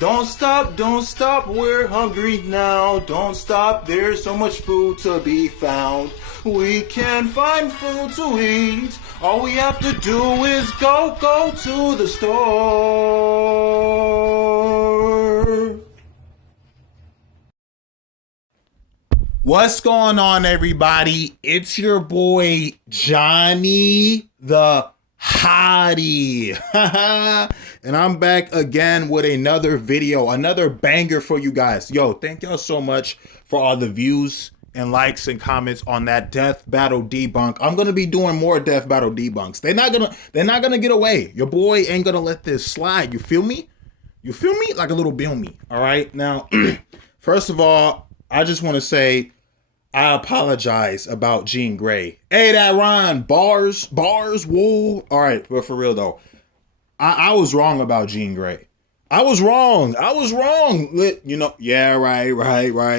don't stop, we're hungry now. Don't stop, there's so much food to be found. We can find food to eat. All we have to do is go to the store. What's going on, everybody? It's your boy, Johnny the Hottie. And I'm back again with another video, another banger for you guys. Yo, thank y'all so much for all the views and likes and comments on that death battle debunk. I'm gonna be doing more death battle debunks. They're not gonna get away. Your boy ain't gonna let this slide. You feel me? You feel me? Like a little bill me. All right. Now, first of all, I just want to say I apologize about Jean Grey. Hey, that rhyme. Bars, whoa. All right, but for real though, I was wrong about Jean Grey. I was wrong. You know, yeah, right.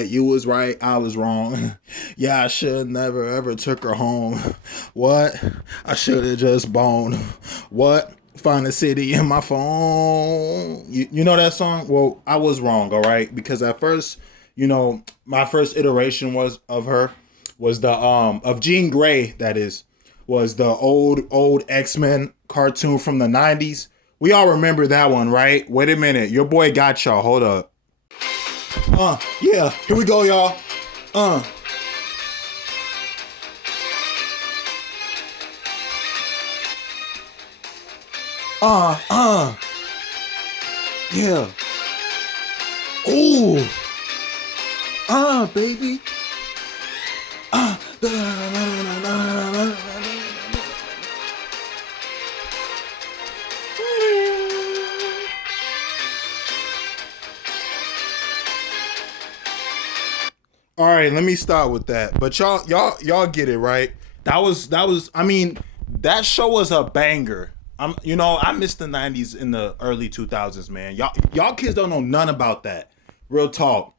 You was right. I was wrong. Yeah, I should never ever took her home. What? I should have just boned. What? Find a city in my phone. You know that song? Well, I was wrong, all right? Because at first, you know, my first iteration was the of Jean Grey, that is, was the old X-Men cartoon from the 90s. We all remember that one, right? Wait a minute. Your boy got y'all. Hold up. Yeah. Here we go, y'all. Yeah. Ooh. Baby. All right, let me start with that. But y'all get it, right? That was I mean, that show was a banger. I missed the 90s in the early 2000s, man. Y'all kids don't know none about that. Real talk.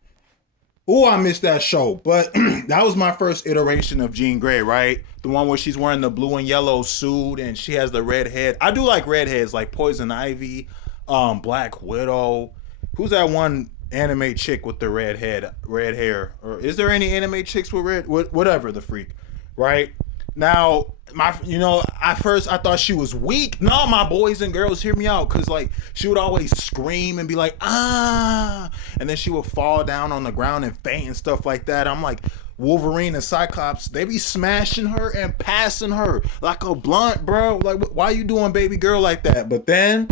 Oh, I missed that show. But that was my first iteration of Jean Grey, right? The one where she's wearing the blue and yellow suit and she has the red head. I do like redheads, like Poison Ivy, Black Widow. Who's that one anime chick with the red hair? Or is there any anime chicks with red? Whatever the freak, right? Now, at first I thought she was weak. No, my boys and girls, hear me out, because like she would always scream and be like, and then she would fall down on the ground and faint and stuff like that. I'm like, Wolverine and Cyclops, they be smashing her and passing her like a blunt, bro. Like, why you doing baby girl like that? But then,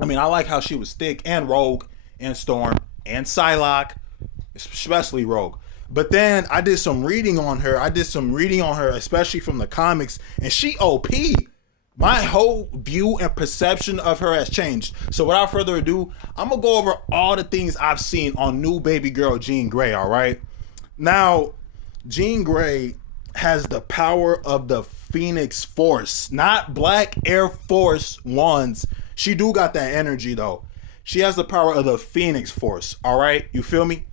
I like how she was thick, and Rogue and Storm and Psylocke, especially Rogue. But then I did some reading on her. Especially from the comics, and she OP. My whole view and perception of her has changed. So without further ado, I'm gonna go over all the things I've seen on new baby girl Jean Grey. All right. Now, Jean Grey has the power of the Phoenix Force, not Black Air Force Ones. She do got that energy though. She has the power of the Phoenix Force. All right, you feel me?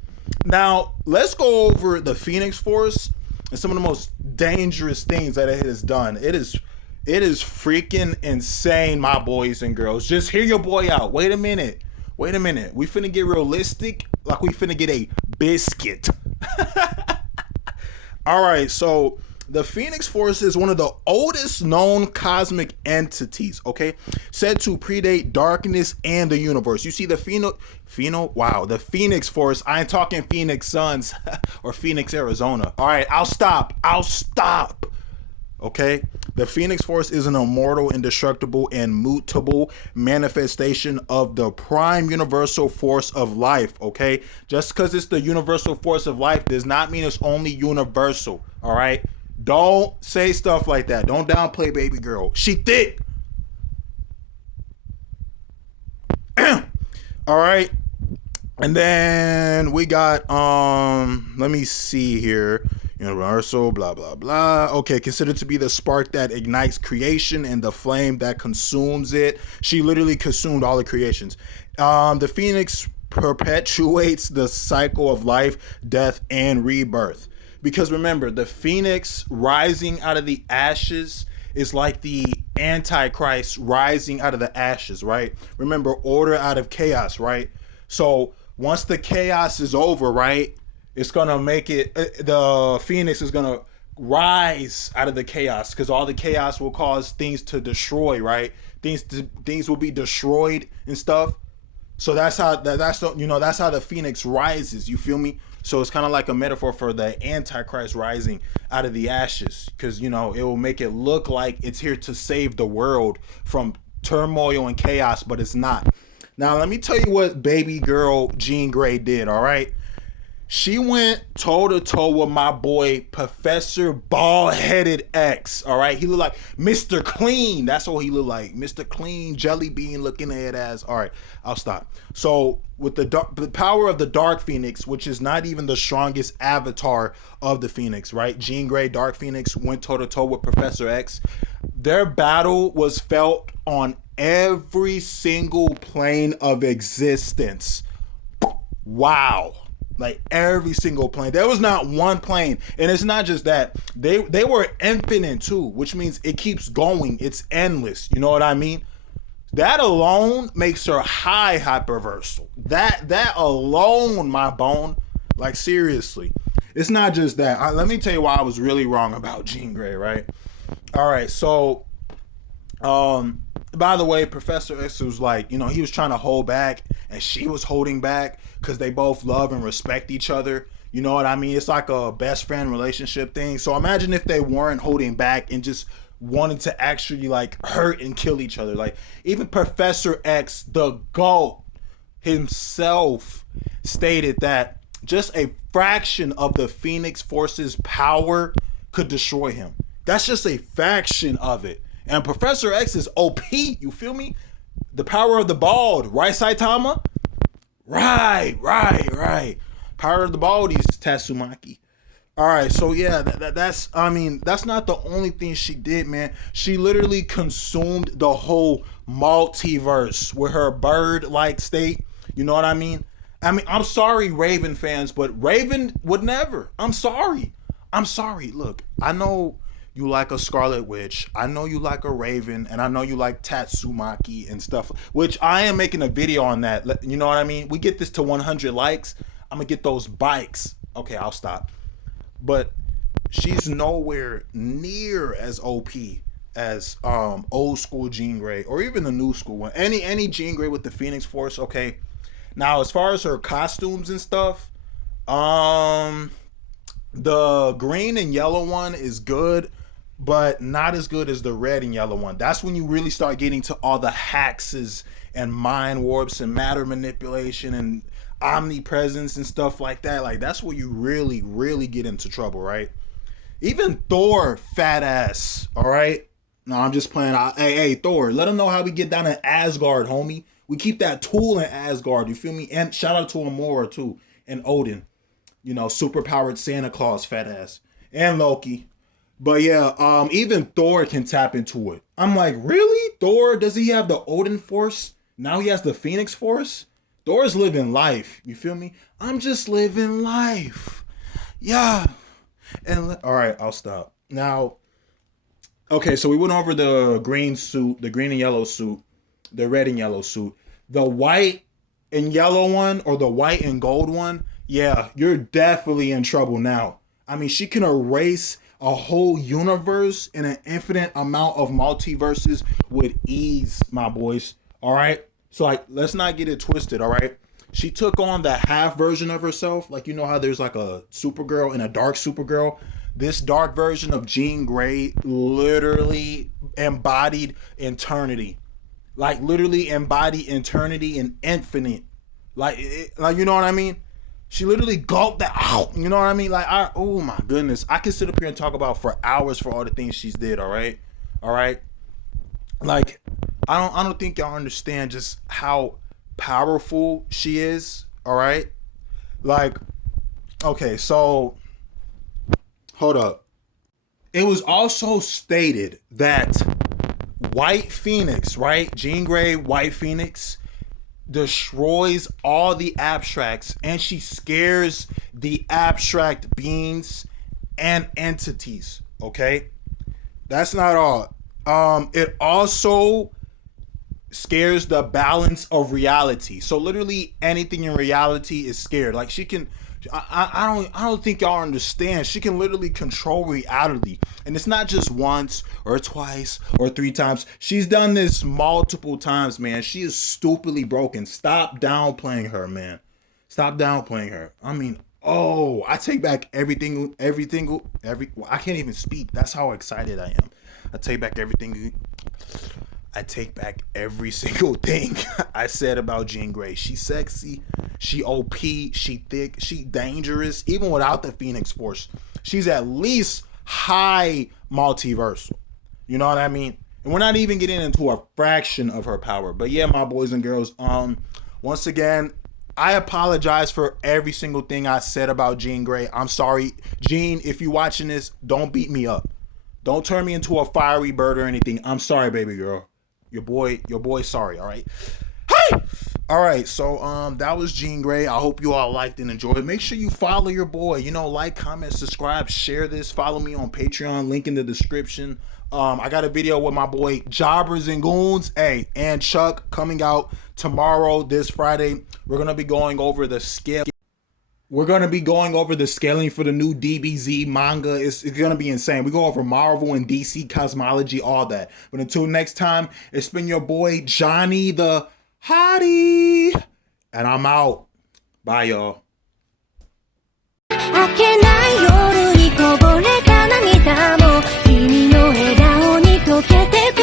Now, let's go over the Phoenix Force and some of the most dangerous things that it has done. It is freaking insane, my boys and girls. Just hear your boy out. Wait a minute. We finna get realistic, like we finna get a biscuit. All right, so the Phoenix Force is one of the oldest known cosmic entities, okay? Said to predate darkness and the universe. You see the the Phoenix Force. I ain't talking Phoenix Suns or Phoenix, Arizona. All right, I'll stop. Okay? The Phoenix Force is an immortal, indestructible, and mutable manifestation of the prime universal force of life, okay? Just because it's the universal force of life does not mean it's only universal, all right? Don't say stuff like that. Don't downplay baby girl. She thick. All right. And then we got, let me see here. Universal, blah, blah, blah. Okay, considered to be the spark that ignites creation and the flame that consumes it. She literally consumed all the creations. The Phoenix perpetuates the cycle of life, death, and rebirth. Because remember, the Phoenix rising out of the ashes is like the Antichrist rising out of the ashes, right? Remember, order out of chaos, right? So once the chaos is over, right, it's gonna make it. The Phoenix is gonna rise out of the chaos because all the chaos will cause things to destroy, right? Things will be destroyed and stuff. So that's how the Phoenix rises. You feel me? So it's kind of like a metaphor for the Antichrist rising out of the ashes, because it will make it look like it's here to save the world from turmoil and chaos, but it's not. Now let me tell you what baby girl Jean Grey did. All right, she went toe to toe with my boy Professor Bald Headed X. All right, he looked like Mr. Clean. That's what he looked like, Mr. Clean, jelly bean looking head ass. All right, I'll stop. So with the power of the Dark Phoenix, which is not even the strongest avatar of the Phoenix, right? Jean Grey, Dark Phoenix went toe to toe with Professor X. Their battle was felt on every single plane of existence. Wow. Like every single plane. There was not one plane. And it's not just that. They were infinite too, which means it keeps going. It's endless. You know what I mean? That alone makes her high hyperversal. That alone, my bone. Like seriously. It's not just that. Let me tell you why I was really wrong about Jean Grey, right? All right, so by the way, Professor X was like, he was trying to hold back and she was holding back because they both love and respect each other. You know what I mean? It's like a best friend relationship thing. So imagine if they weren't holding back and just wanted to actually like hurt and kill each other. Like even Professor X, the GOAT himself, stated that just a fraction of the Phoenix Force's power could destroy him. That's just a fraction of it. And Professor X is OP, you feel me? The power of the bald, right, Saitama? Right. Power of the bald is Tatsumaki. All right, so yeah, that's not the only thing she did, man. She literally consumed the whole multiverse with her bird-like state. You know what I mean? I'm sorry, Raven fans, but Raven would never. I'm sorry. Look, I know you like a Scarlet Witch. I know you like a Raven, and I know you like Tatsumaki and stuff, which I am making a video on that. You know what I mean? We get this to 100 likes, I'm gonna get those bikes. Okay, I'll stop. But she's nowhere near as OP as old school Jean Grey or even the new school one. Any Jean Grey with the Phoenix Force. Okay. Now, as far as her costumes and stuff, the green and yellow one is good, but not as good as the red and yellow one. That's when you really start getting to all the hexes and mind warps and matter manipulation and omnipresence and stuff like that. Like that's where you really, really get into trouble, right? Even Thor, fat ass. All right. No, I'm just playing. Hey, Thor, let him know how we get down in Asgard, homie. We keep that tool in Asgard. You feel me? And shout out to Amora too and Odin. Super powered Santa Claus, fat ass, and Loki. But yeah, even Thor can tap into it. I'm like, really? Thor, does he have the Odin Force? Now he has the Phoenix Force? Thor's living life. You feel me? I'm just living life. Yeah. And all right, I'll stop. Now, okay, so we went over the green suit, the green and yellow suit, the red and yellow suit. The white and yellow one, or the white and gold one, yeah, you're definitely in trouble now. She can erase a whole universe and an infinite amount of multiverses with ease, my boys. All right? So, like, let's not get it twisted, all right? She took on the half version of herself. Like, you know how there's like a Supergirl and a dark Supergirl? This dark version of Jean Grey literally embodied eternity. Like, literally embodied eternity and infinite. Like, you know what I mean? She literally gulped that out. You know what I mean? Like, oh my goodness. I can sit up here and talk about for hours for all the things she's did, all right? All right? Like, I don't think y'all understand just how powerful she is, all right? Like, okay, so hold up. It was also stated that White Phoenix, right? Jean Grey, White Phoenix, destroys all the abstracts and she scares the abstract beings and entities, okay? That's not all. It also scares the balance of reality. So literally anything in reality is scared. Like she can, I don't think y'all understand. She can literally control reality, and it's not just once or twice or 3 times. She's done this multiple times, man. She is stupidly broken. Stop downplaying her, man. Stop downplaying her. I mean, oh, I take back everything. Well, I can't even speak. That's how excited I am. I take back everything. I take back every single thing I said about Jean Grey. She's sexy, she OP, she thick, she dangerous. Even without the Phoenix Force, she's at least high multiversal. You know what I mean? And we're not even getting into a fraction of her power. But yeah, my boys and girls, once again, I apologize for every single thing I said about Jean Grey. I'm sorry. Jean, if you're watching this, don't beat me up. Don't turn me into a fiery bird or anything. I'm sorry, baby girl. Your boy, sorry, all right? Hey! All right, so that was Jean Grey. I hope you all liked and enjoyed. Make sure you follow your boy. You know, like, comment, subscribe, share this. Follow me on Patreon, link in the description. I got a video with my boy Jobbers and Goons, and Chuck coming out tomorrow, this Friday. We're gonna be going over the scale. We're going to be going over the scaling for the new DBZ manga. It's going to be insane. We go over Marvel and DC cosmology, all that. But until next time, it's been your boy Johnny the Hottie. And I'm out. Bye, y'all. 明けない夜にこぼれた涙も君の笑顔に溶けてく